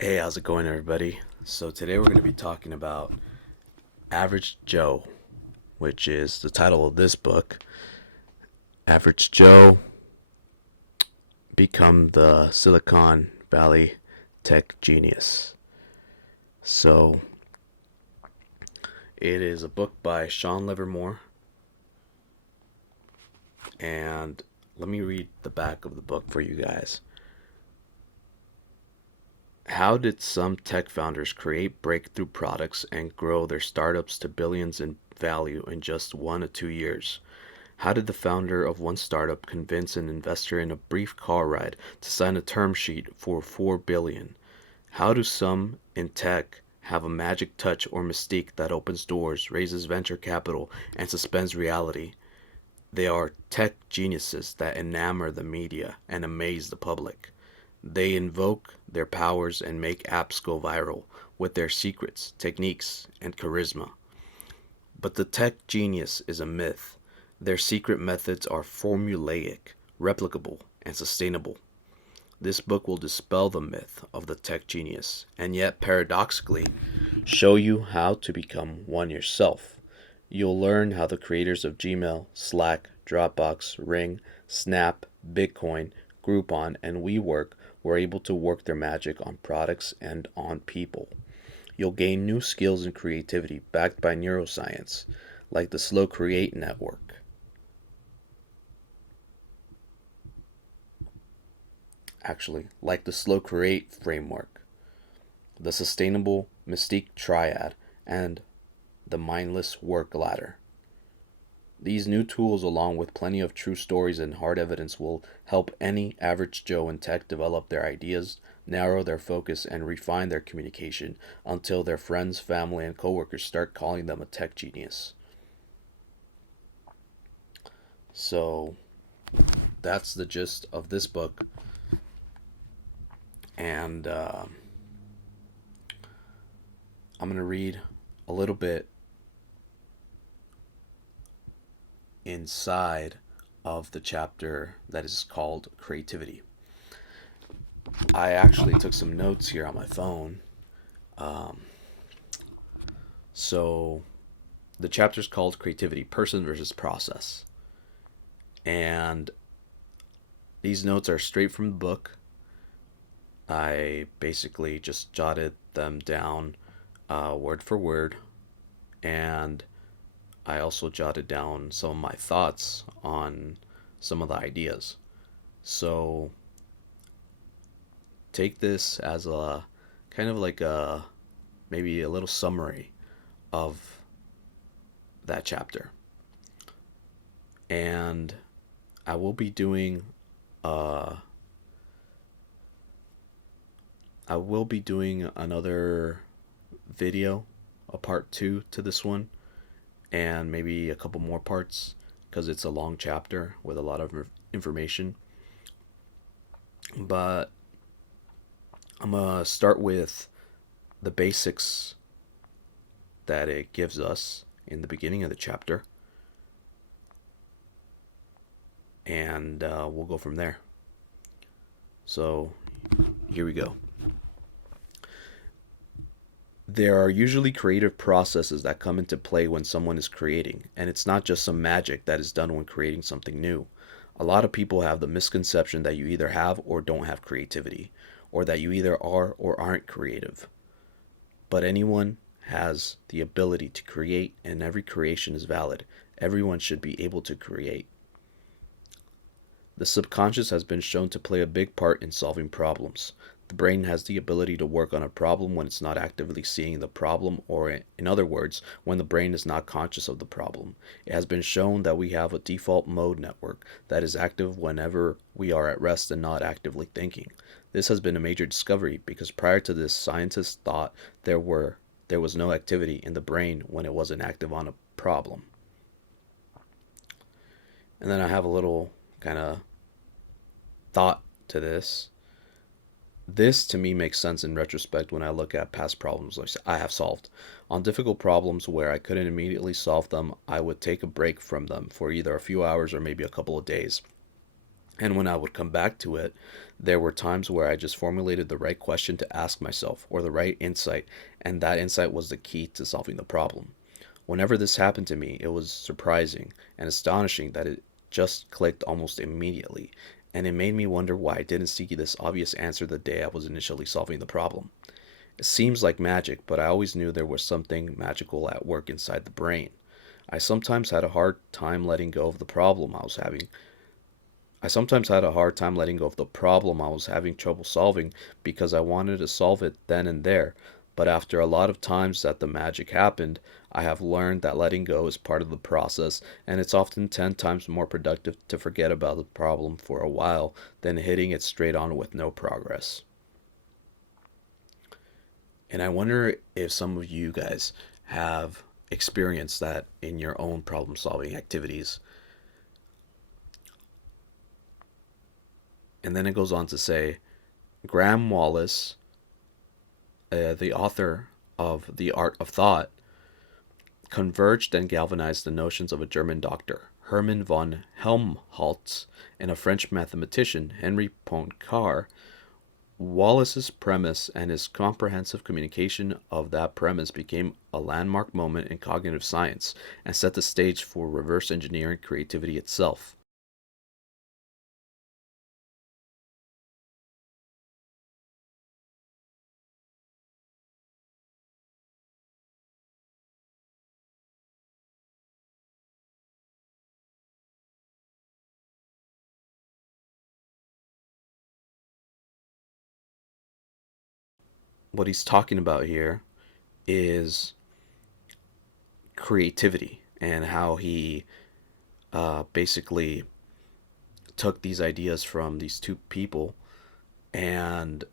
Hey, how's it going, everybody? So, today we're going to be talking about Average Joe, which is the title of this book. Average Joe Become the Silicon Valley Tech Genius. So, it is a book by Shawn Livermore, and let me read the back of the book for you guys. How did some tech founders create breakthrough products and grow their startups to billions in value in just 1 to 2 years? How did the founder of one startup convince an investor in a brief car ride to sign a term sheet for 4 billion? How do some in tech have a magic touch or mystique that opens doors, raises venture capital, and suspends reality? They are tech geniuses that enamor the media and amaze the public. They invoke their powers and make apps go viral with their secrets, techniques, and charisma. But the tech genius is a myth. Their secret methods are formulaic, replicable, and sustainable. This book will dispel the myth of the tech genius and yet paradoxically show you how to become one yourself. You'll learn how the creators of Gmail, Slack, Dropbox, Ring, Snap, Bitcoin, Groupon, and WeWork were able to work their magic on products and on people. You'll gain new skills and creativity backed by neuroscience, like the Slow Create Network. Actually, like the Slow Create Framework, the Sustainable Mystique Triad, and the Mindless Work Ladder. These new tools, along with plenty of true stories and hard evidence, will help any average Joe in tech develop their ideas, narrow their focus, and refine their communication until their friends, family, and coworkers start calling them a tech genius. So that's the gist of this book, and I'm going to read a little bit inside of the chapter that is called Creativity. I actually took some notes here on my phone. Um, so the chapter is called Creativity, Person versus Process. And these notes are straight from the book. I basically just jotted them down word for word. And I also jotted down some of my thoughts on some of the ideas. So take this as a kind of like a maybe a little summary of that chapter. And I will be doing uh I will be doing another video, a part 2 to this one, and maybe a couple more parts because it's a long chapter with a lot of information. But I'm gonna start with the basics that it gives us in the beginning of the chapter, and we'll go from there. So, here we go. There are usually creative processes that come into play when someone is creating, and it's not just some magic that is done when creating something new. A lot of people have the misconception that you either have or don't have creativity, or that you either are or aren't creative. But anyone has the ability to create, and every creation is valid. Everyone should be able to create. The subconscious has been shown to play a big part in solving problems. The brain has the ability to work on a problem when it's not actively seeing the problem, or in other words, when the brain is not conscious of the problem. It has been shown that we have a default mode network that is active whenever we are at rest and not actively thinking. This has been a major discovery because prior to this, scientists thought there was no activity in the brain when it wasn't active on a problem. And then I have a little kind of thought to this. This to me makes sense in retrospect when I look at past problems I have solved. On difficult problems where I couldn't immediately solve them, I would take a break from them for either a few hours or maybe a couple of days. And when I would come back to it, there were times where I just formulated the right question to ask myself or the right insight, and that insight was the key to solving the problem. Whenever this happened to me, it was surprising and astonishing that it just clicked almost immediately, and it made me wonder why I didn't see this obvious answer the day I was initially solving the problem. It seems like magic, but I always knew there was something magical at work inside the brain. I sometimes had a hard time letting go of the problem I was having. I sometimes had a hard time letting go of the problem I was having trouble solving because I wanted to solve it then and there. But after a lot of times that the magic happened, I have learned that letting go is part of the process, and it's often 10 times more productive to forget about the problem for a while than hitting it straight on with no progress. And I wonder if some of you guys have experienced that in your own problem solving activities. And then it goes on to say Graham Wallace, the author of The Art of Thought, converged and galvanized the notions of a German doctor, Hermann von Helmholtz, and a French mathematician, Henri Poincaré. Wallace's premise and his comprehensive communication of that premise became a landmark moment in cognitive science and set the stage for reverse engineering creativity itself. What he's talking about here is creativity and how he basically took these ideas from these two people and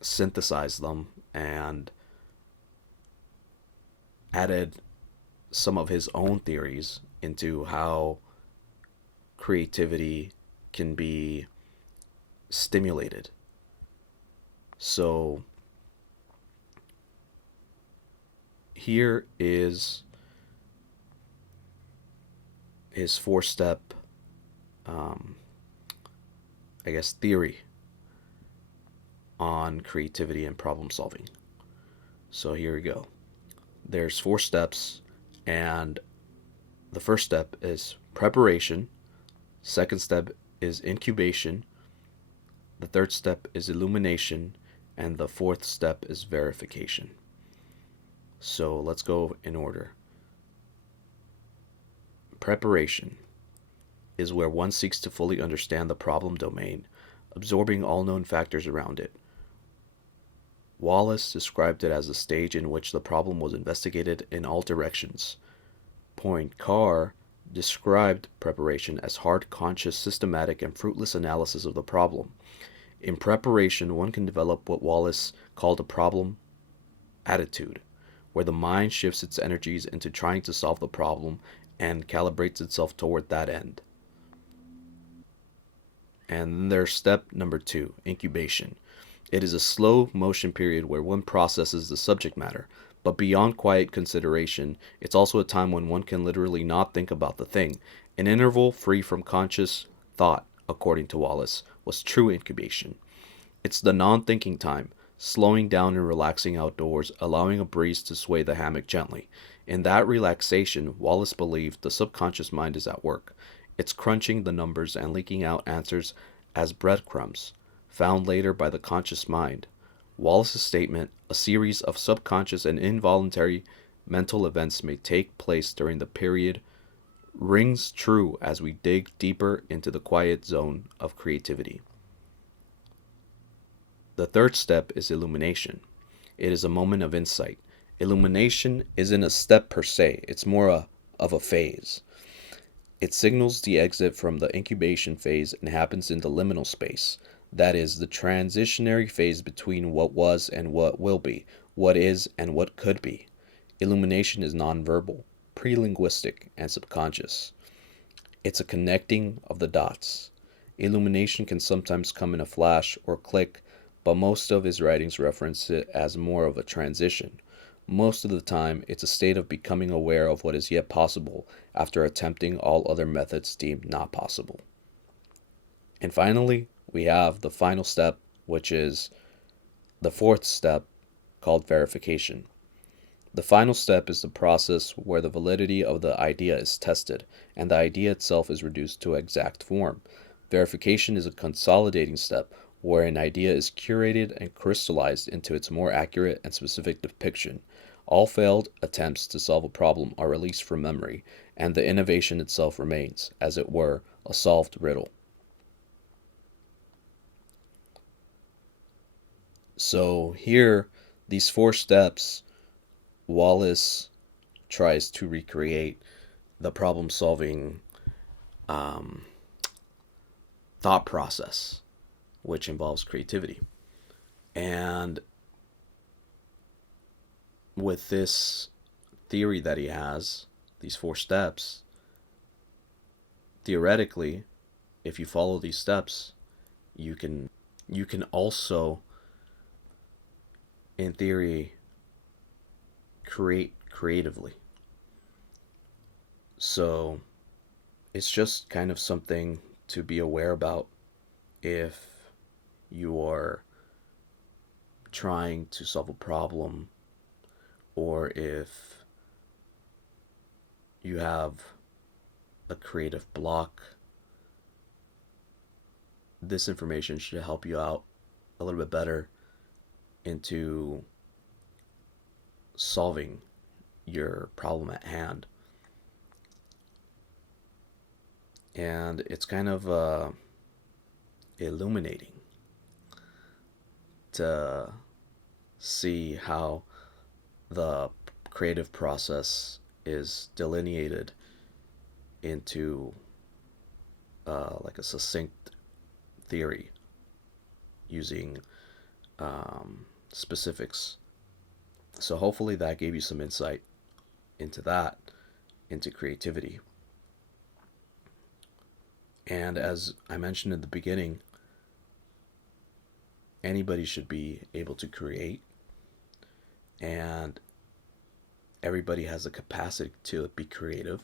synthesized them and added some of his own theories into how creativity can be stimulated. So here is his four-step, um, I guess, theory on creativity and problem solving. So here we go. There's four steps, and the first step is preparation. Second step is incubation. The third step is illumination, and the fourth step is verification. So let's go in order. Preparation is where one seeks to fully understand the problem domain, absorbing all known factors around it. Wallace described it as a stage in which the problem was investigated in all directions. Poincaré described preparation as hard, conscious, systematic, and fruitless analysis of the problem. In preparation, one can develop what Wallace called a problem attitude, where the mind shifts its energies into trying to solve the problem and calibrates itself toward that end. And then there's step number two, incubation. It is a slow motion period where one processes the subject matter, but beyond quiet consideration, it's also a time when one can literally not think about the thing. An interval free from conscious thought, according to Wallace, was true incubation. It's the non thinking time, slowing down and relaxing outdoors, allowing a breeze to sway the hammock gently. In that relaxation, Wallace believed the subconscious mind is at work. It's crunching the numbers and leaking out answers as breadcrumbs, found later by the conscious mind. Wallace's statement, a series of subconscious and involuntary mental events may take place during the period, rings true as we dig deeper into the quiet zone of creativity. The third step is illumination. It is a moment of insight. Illumination isn't a step per se, it's more of a phase. It signals the exit from the incubation phase and happens in the liminal space. That is, the transitionary phase between what was and what will be, what is and what could be. Illumination is nonverbal, pre-linguistic, and subconscious. It's a connecting of the dots. Illumination can sometimes come in a flash or click, but most of his writings reference it as more of a transition. Most of the time, it's a state of becoming aware of what is yet possible after attempting all other methods deemed not possible. And finally, we have the final step, which is the fourth step called verification. The final step is the process where the validity of the idea is tested and the idea itself is reduced to exact form. Verification is a consolidating step where an idea is curated and crystallized into its more accurate and specific depiction. All failed attempts to solve a problem are released from memory, and the innovation itself remains, as it were, a solved riddle. So, here, these four steps, Wallace tries to recreate the problem solving um, thought process, which involves creativity. And with this theory that he has, these four steps, theoretically, if you follow these steps, you can also, in theory, create creatively. So it's just kind of something to be aware about if you are trying to solve a problem, or if you have a creative block. This information should help you out a little bit better into solving your problem at hand. And it's kind of illuminating to see how the creative process is delineated into like a succinct theory using specifics. So hopefully that gave you some insight into that, into creativity. And as I mentioned in the beginning, anybody should be able to create, and everybody has the capacity to be creative.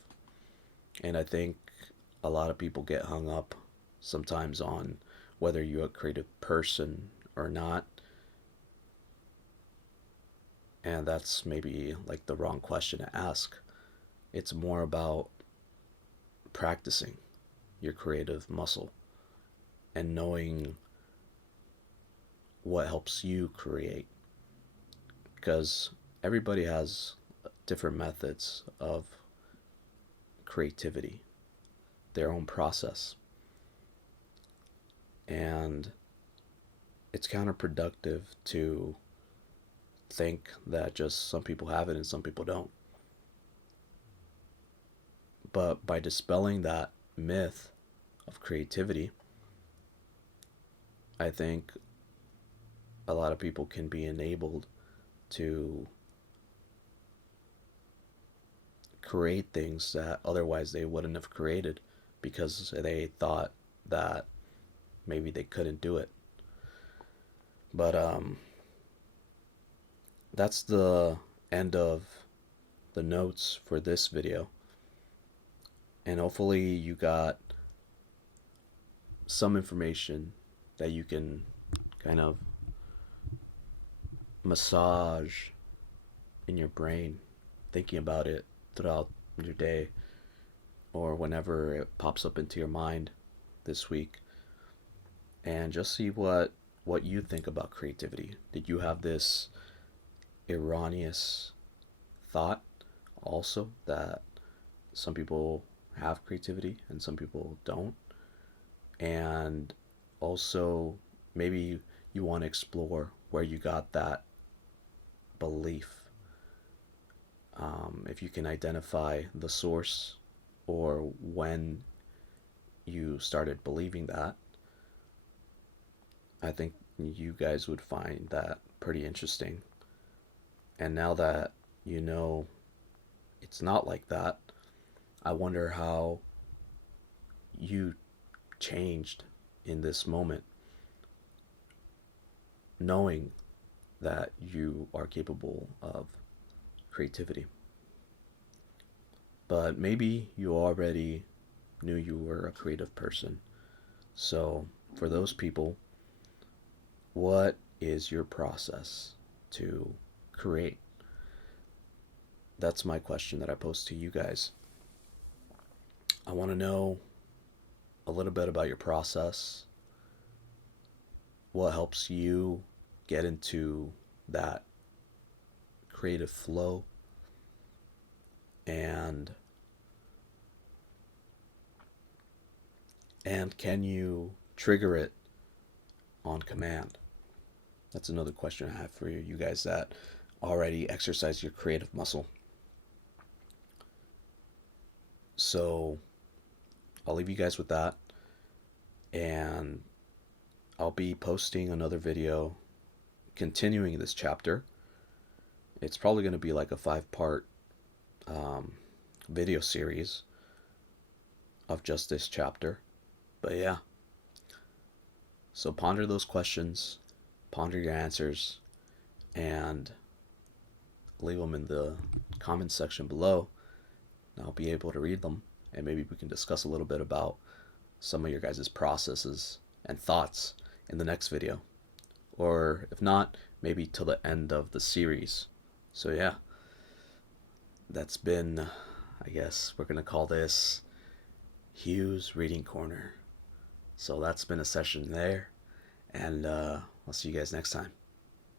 And I think a lot of people get hung up sometimes on whether you're a creative person or not. And that's maybe like the wrong question to ask. It's more about practicing your creative muscle and knowing what helps you create. Because everybody has different methods of creativity, their own process. And it's counterproductive to think that just some people have it and some people don't. But by dispelling that myth of creativity, I think a lot of people can be enabled to create things that otherwise they wouldn't have created because they thought that maybe they couldn't do it. But that's the end of the notes for this video. And hopefully you got some information that you can kind of massage in your brain, thinking about it throughout your day or whenever it pops up into your mind this week, and just see what you think about creativity. Did you have this erroneous thought also that some people have creativity and some people don't? And also, maybe you want to explore where you got that belief. If you can identify the source or when you started believing that, I think you guys would find that pretty interesting. And now that you know it's not like that, I wonder how you changed in this moment, knowing that you are capable of creativity. But maybe you already knew you were a creative person. So, for those people, what is your process to create? That's my question that I pose to you guys. I want to know a little bit about your process, what helps you get into that creative flow, and can you trigger it on command? That's another question I have for you guys that already exercise your creative muscle. So I'll leave you guys with that, and I'll be posting another video continuing this chapter. It's probably going to be like a 5-part um, video series of just this chapter. But yeah, so ponder those questions, ponder your answers, and leave them in the comment section below. I'll be able to read them, and maybe we can discuss a little bit about some of your guys' processes and thoughts in the next video. Or if not, maybe till the end of the series. So yeah, that's been, I guess we're going to call this Hugh's Reading Corner. So that's been a session there, and I'll see you guys next time.